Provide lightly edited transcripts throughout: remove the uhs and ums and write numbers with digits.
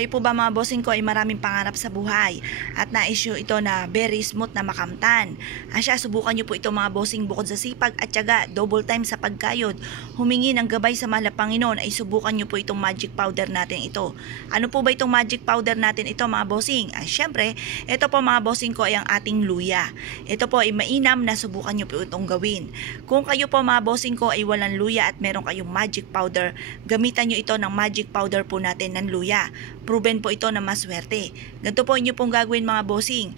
Kayo po ba mga bossing ko ay maraming pangarap sa buhay at na-issue ito na very smooth na makamtan? Asya, subukan nyo po ito mga bossing bukod sa sipag at tiyaga, double time sa pagkayod, humingi ng gabay sa mahal na Panginoon ay subukan nyo po itong magic powder natin ito. Ano po ba itong magic powder natin ito mga bossing? Syempre, ito po mga bossing ko ay ang ating luya. Ito po ay mainam na subukan nyo po itong gawin. Kung kayo po mga bossing ko ay walang luya at meron kayong magic powder, gamitan nyo ito ng magic powder po natin ng luya. Proven po ito na maswerte. Ganito po inyo pong gagawin mga bossing.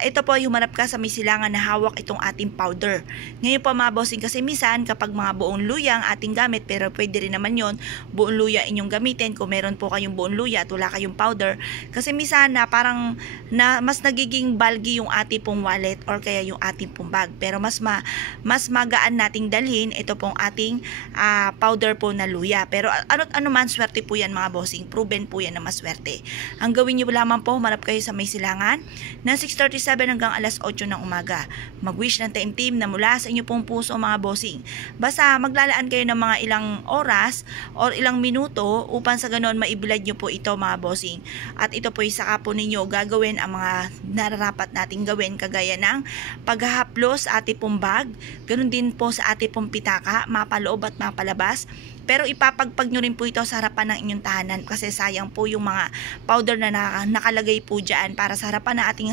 Ito po, humarap ka sa may silangan na hawak itong ating powder. Ngayon po mga bossing, kasi minsan kapag mga buong luya ang ating gamit, pero pwede rin naman yon buong luya inyong gamitin kung meron po kayong buong luya at wala kayong powder. Kasi minsan na parang mas nagiging bulky yung ating pong wallet or kaya yung ating pong bag. Pero mas magaan nating dalhin ito pong ating powder po na luya. Pero ano man, swerte po yan mga bossing. Proven po yan na maswerte. Ang gawin nyo lamang po, humarap kayo sa may silangan na 6:37 hanggang alas 8 ng umaga. Mag-wish ng taimtim na mula sa inyo pong puso mga bossing. Basta maglalaan kayo ng mga ilang oras or ilang minuto upang sa ganoon maibilad nyo po ito mga bossing. At ito po saka po ninyo gagawin ang mga nararapat nating gawin kagaya ng paghahaplos sa ating pong bag, ganoon din po sa ating pong pitaka, mapaloob at mapalabas. Pero ipapagpag nyo rin po ito sa harapan ng inyong tahanan kasi sayang po yung mga powder na nakalagay po dyan para sa harapan ng ating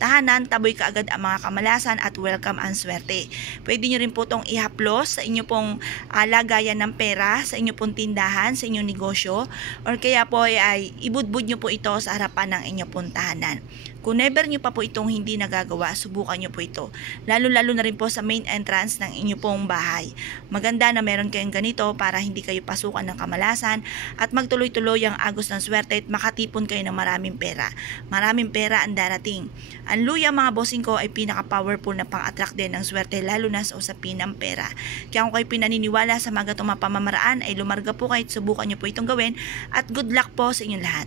tahanan, taboy kaagad ang mga kamalasan at welcome ang swerte. Pwede nyo rin po itong ihaplos sa inyo pong lagayan ng pera, sa inyo pong tindahan, sa inyong negosyo, or kaya po ay ibudbud nyo po ito sa harapan ng inyong pong tahanan. Kung never nyo pa po itong hindi nagagawa, subukan nyo po ito. Lalo-lalo na rin po sa main entrance ng inyo pong bahay. Maganda na meron kayong ganito para hindi kayo pasukan ng kamalasan at magtuloy-tuloy ang agos ng swerte at makatipon kayo ng maraming pera. Maraming pera ang darating. Ang luya mga bossing ko ay pinaka-powerful na pang-attract din ng swerte lalo na sa usapin ng pera. Kaya kung kayo pinaniniwala sa mga itong pamamaraan ay lumarga po kayo at subukan nyo po itong gawin at good luck po sa inyong lahat.